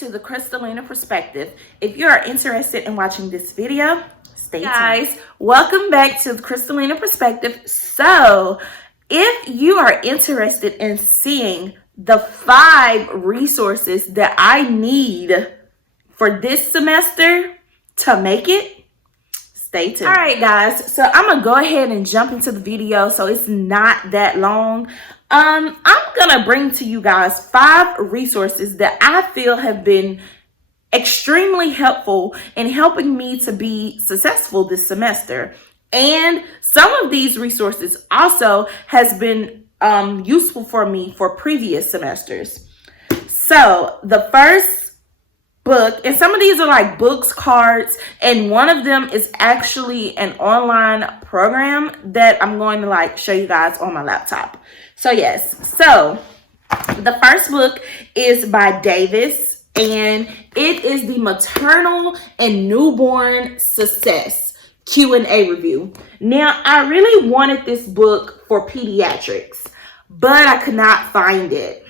to the Crystalina Perspective. If you are interested in watching this video, stay tuned. Guys, welcome back to the Crystalina Perspective. So, if you are interested in seeing the 5 resources that I need for this semester to make it, stay tuned. All right, guys, so I'm gonna go ahead and jump into the video so it's not that long. I'm gonna bring to you guys 5 resources that I feel have been extremely helpful in helping me to be successful this semester. And some of these resources also has been useful for me for previous semesters. So the first book, and some of these are like books, cards, and one of them is actually an online program that I'm going to like show you guys on my laptop. So yes, so the first book is by Davis, and it is the Maternal and Newborn Success Q&A review. Now, I really wanted this book for pediatrics, but I could not find it.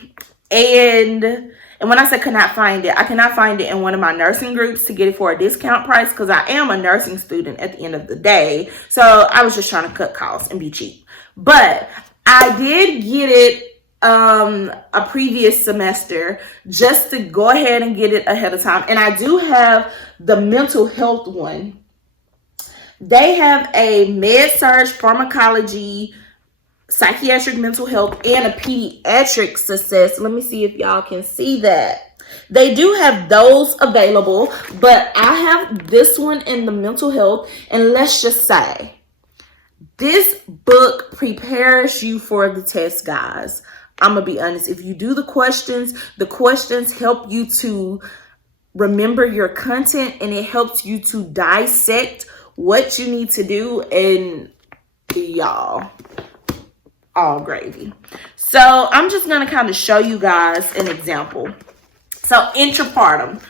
And when I say could not find it, I cannot find it in one of my nursing groups to get it for a discount price because I am a nursing student at the end of the day. So I was just trying to cut costs and be cheap. But I did get it a previous semester just to go ahead and get it ahead of time. And I do have the mental health one. They have a med-surg pharmacology, psychiatric mental health, and a pediatric success. Let me see if y'all can see that. They do have those available, but I have this one in the mental health. And let's just say, this book prepares you for the test, guys. I'm going to be honest. If you do the questions help you to remember your content, and it helps you to dissect what you need to do, and y'all, all gravy. So I'm just going to kind of show you guys an example. So intrapartum.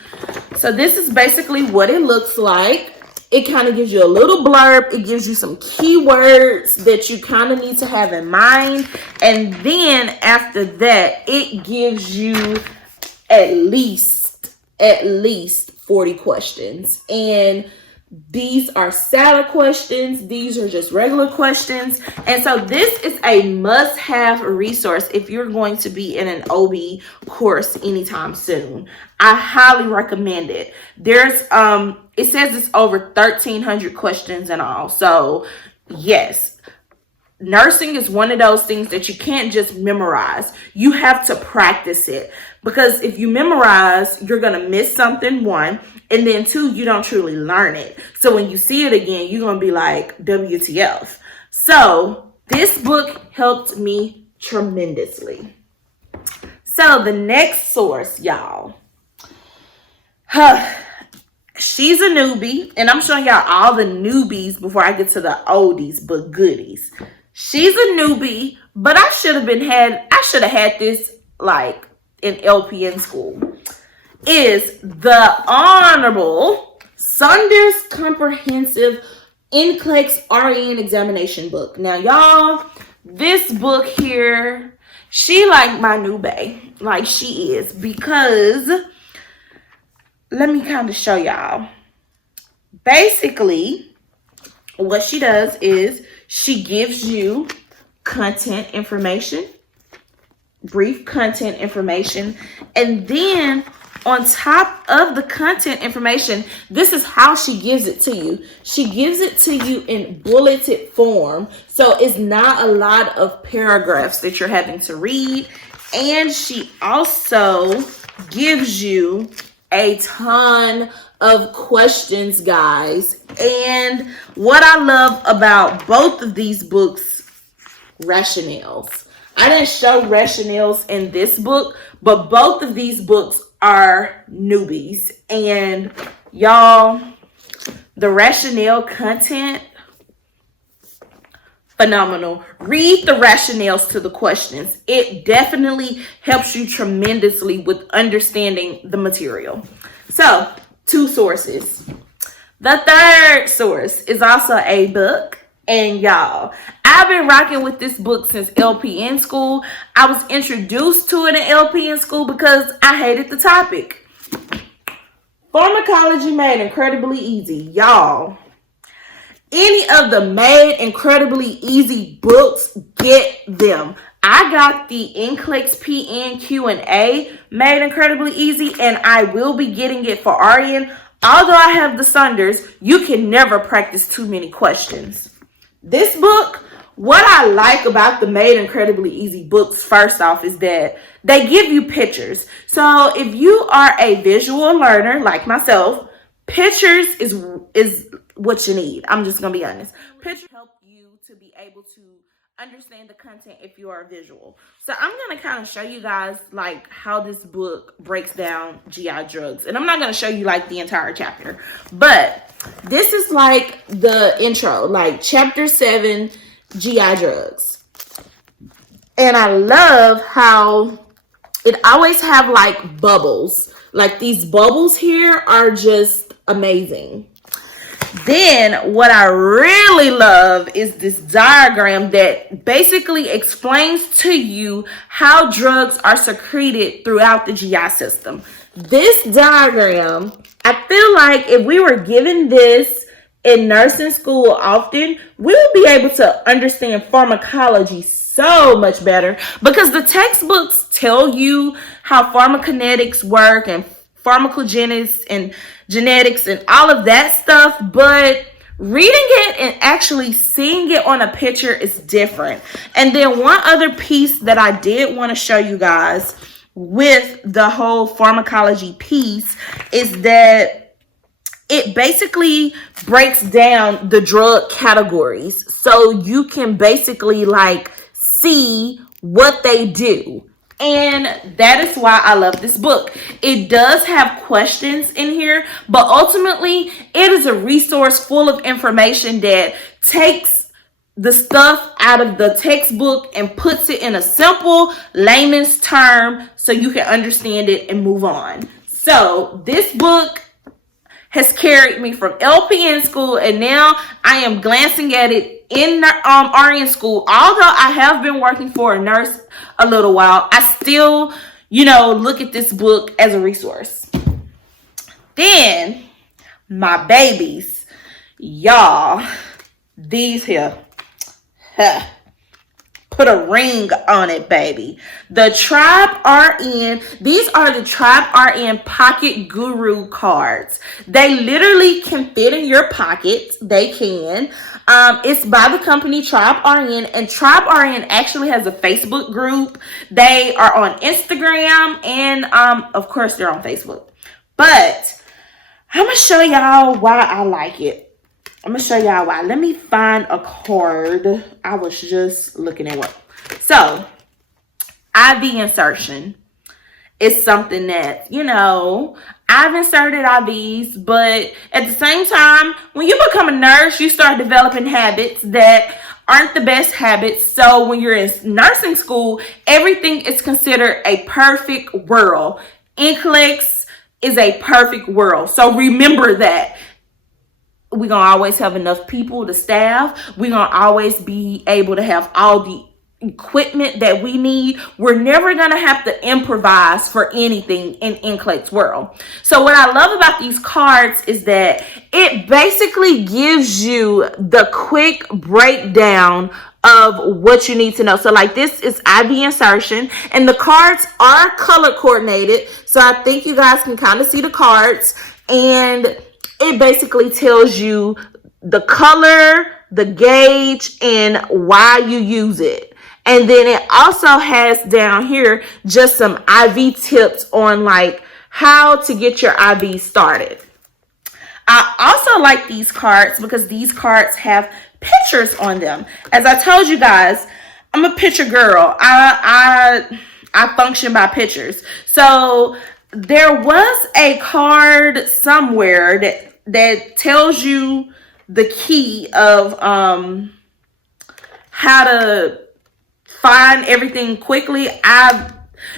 So this is basically what it looks like. It kind of gives you a little blurb. It gives you some keywords that you kind of need to have in mind. And then after that, it gives you at least 40 questions. And these are salad questions. These are just regular questions. And so this is a must-have resource if you're going to be in an OB course anytime soon. I highly recommend it. There's it says it's over 1,300 questions in all. So yes, nursing is one of those things that you can't just memorize. You have to practice it, because if you memorize, you're going to miss something, 1, and then 2, you don't truly learn it. So when you see it again, you're going to be like, WTF. So this book helped me tremendously. So the next source, y'all. She's a newbie, and I'm showing y'all all the newbies before I get to the oldies but goodies. She's a newbie, but I should have had this like in LPN school. Is the Honorable Saunders Comprehensive NCLEX-RN Examination book. Now, y'all, this book here, she like my new bae. Like, she is. Because, let me kind of show y'all. Basically, what she does is she gives you content information, brief content information, and then on top of the content information, this is how she gives it to you. She gives it to you in bulleted form. So it's not a lot of paragraphs that you're having to read. And she also gives you a ton of questions, guys. And what I love about both of these books, rationales. I didn't show rationales in this book, but both of these books are newbies. And y'all, the rationale content, phenomenal. Read the rationales to the questions. It definitely helps you tremendously with understanding the material. So 2 sources. The third source is also a book. And y'all, I've been rocking with this book since LPN school. I was introduced to it in LPN school because I hated the topic. Pharmacology Made Incredibly Easy. Y'all, any of the Made Incredibly Easy books, get them. I got the NCLEX-RN Q&A Made Incredibly Easy, and I will be getting it for RN. Although I have the Saunders, you can never practice too many questions. This book, what I like about the Made Incredibly Easy books, first off, is that they give you pictures. So if you are a visual learner like myself, pictures is what you need. I'm just going to be honest. Pictures help you to be able to understand the content if you are visual. So I'm going to kind of show you guys like how this book breaks down GI drugs. And I'm not going to show you like the entire chapter, but this is like the intro, like chapter 7, GI drugs. And I love how it always have like bubbles. Like these bubbles here are just amazing. Then what I really love is this diagram that basically explains to you how drugs are secreted throughout the GI system. This diagram, I feel like if we were given this in nursing school often, we'll be able to understand pharmacology so much better, because the textbooks tell you how pharmacokinetics work and pharmacogenetics and genetics and all of that stuff, but reading it and actually seeing it on a picture is different. And then one other piece that I did want to show you guys with the whole pharmacology piece is that it basically breaks down the drug categories, so you can basically like see what they do. And that is why I love this book. It does have questions in here, but ultimately it is a resource full of information that takes the stuff out of the textbook and puts it in a simple layman's term so you can understand it and move on. So this book has carried me from LPN school, and now I am glancing at it in RN school. Although I have been working for a nurse a little while, I still, look at this book as a resource. Then my babies, y'all, these here, put a ring on it, baby. The Tribe RN, these are the Tribe RN Pocket Guru cards. They literally can fit in your pocket. They can. It's by the company Tribe RN, and Tribe RN actually has a Facebook group. They are on Instagram, and of course they're on Facebook. But I'm gonna show y'all why I like it. I'm gonna show y'all why. Let me find a card. I was just looking at what. So, IV insertion is something that, I've inserted IVs, but at the same time, when you become a nurse, you start developing habits that aren't the best habits. So when you're in nursing school, everything is considered a perfect whirl. NCLEX is a perfect whirl. So remember that. We're going to always have enough people to staff. We're going to always be able to have all the equipment that we need. We're never going to have to improvise for anything in NCLEX world. So what I love about these cards is that it basically gives you the quick breakdown of what you need to know. So like this is IV insertion, and the cards are color coordinated. So I think you guys can kind of see the cards, and it basically tells you the color, the gauge, and why you use it. And then it also has down here just some IV tips on like how to get your IV started. I also like these cards because these cards have pictures on them. As I told you guys, I'm a picture girl. I function by pictures. So there was a card somewhere that tells you the key of how to find everything quickly.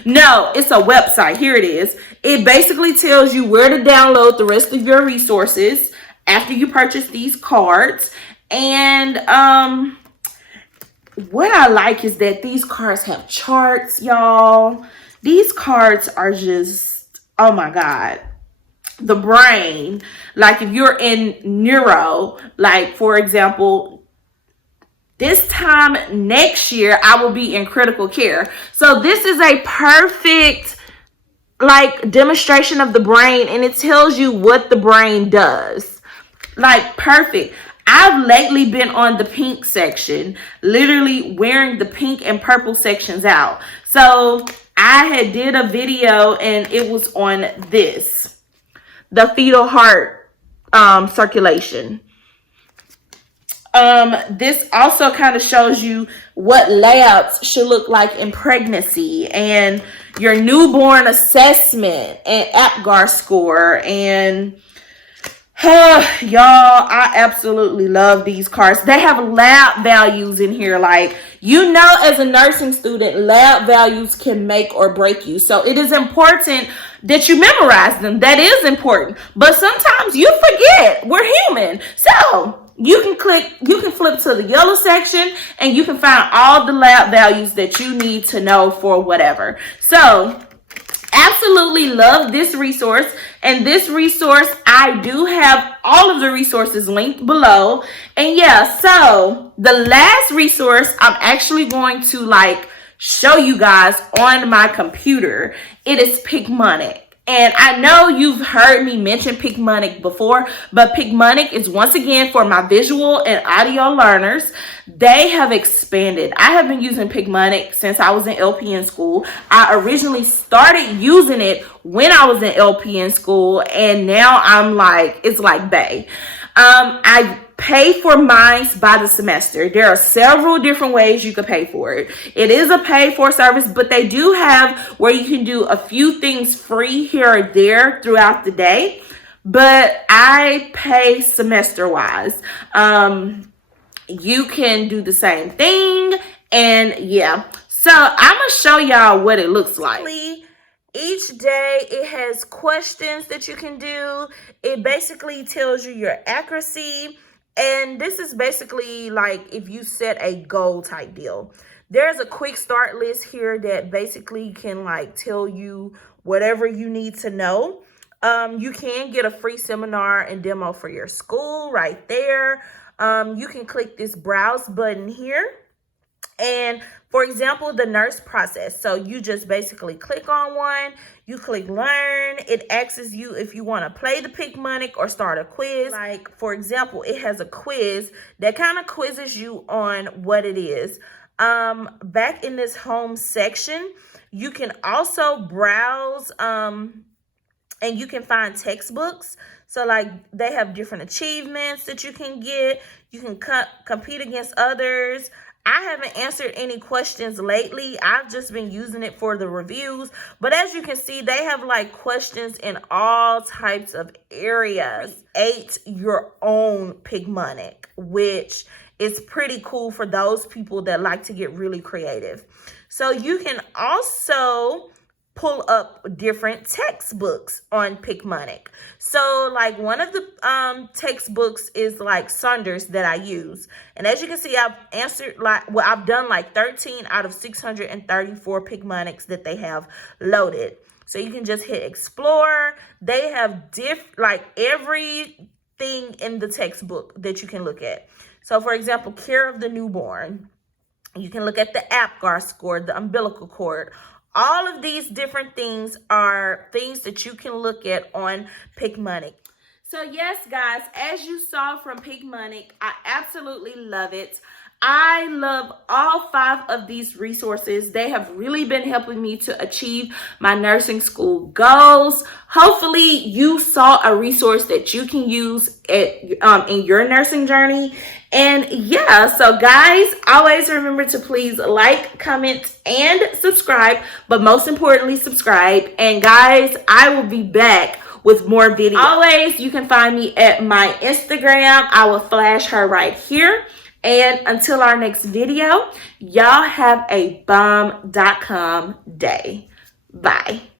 No, it's a website. Here it is. It basically tells you where to download the rest of your resources after you purchase these cards. And what I like is that these cards have charts, y'all. These cards are just oh my God, the brain. Like if you're in neuro, like for example, this time next year, I will be in critical care. So this is a perfect like demonstration of the brain, and it tells you what the brain does. Like perfect. I've lately been on the pink section, literally wearing the pink and purple sections out. So I had did a video and it was on this, the fetal heart circulation. This also kind of shows you what labs should look like in pregnancy, and your newborn assessment and APGAR score. And y'all, I absolutely love these cards. They have lab values in here. Like, you know, as a nursing student, lab values can make or break you. So it is important that you memorize them. That is important. But sometimes you forget. We're human. So you can flip to the yellow section and you can find all the lab values that you need to know for whatever. So absolutely love this resource. And this resource, I do have all of the resources linked below. And yeah, so the last resource I'm actually going to like show you guys on my computer. It is Picmonic. And I know you've heard me mention Picmonic before, but Picmonic is once again for my visual and audio learners. They have expanded. I have been using Picmonic since I was in LPN school. I originally started using it when I was in LPN school, and now I'm like, it's like bae. I pay for mine by the semester. There are several different ways you could pay for it. It is a pay for service, but they do have where you can do a few things free here or there throughout the day. But I pay semester wise. You can do the same thing. And yeah, so I'm going to show y'all what it looks like. Each day it has questions that you can do. It basically tells you your accuracy. And this is basically like if you set a goal type deal. There's a quick start list here that basically can like tell you whatever you need to know. You can get a free seminar and demo for your school right there. You can click this browse button here. And for example, the nurse process. So you just basically click on one, you click learn. It asks you if you want to play the Picmonic or start a quiz. Like for example, it has a quiz that kind of quizzes you on what it is. Back in this home section, you can also browse and you can find textbooks. So like they have different achievements that you can get. You can compete against others. I haven't answered any questions lately. I've just been using it for the reviews. But as you can see, they have like questions in all types of areas. Create your own Picmonic, which is pretty cool for those people that like to get really creative. So you can also pull up different textbooks on Picmonic. So like one of the textbooks is like Saunders that I use. And as you can see, I've done like 13 out of 634 Picmonics that they have loaded. So you can just hit explore. They have like everything in the textbook that you can look at. So for example, care of the newborn. You can look at the APGAR score, the umbilical cord. All of these different things are things that you can look at on Picmonic. So yes, guys, as you saw from Picmonic, I absolutely love it. I love all 5 of these resources. They have really been helping me to achieve my nursing school goals. Hopefully you saw a resource that you can use in your nursing journey. And yeah, so guys, always remember to please like, comment, and subscribe. But most importantly, subscribe. And guys, I will be back with more videos. Always, you can find me at my Instagram. I will flash her right here. And until our next video, y'all have a bomb.com day. Bye.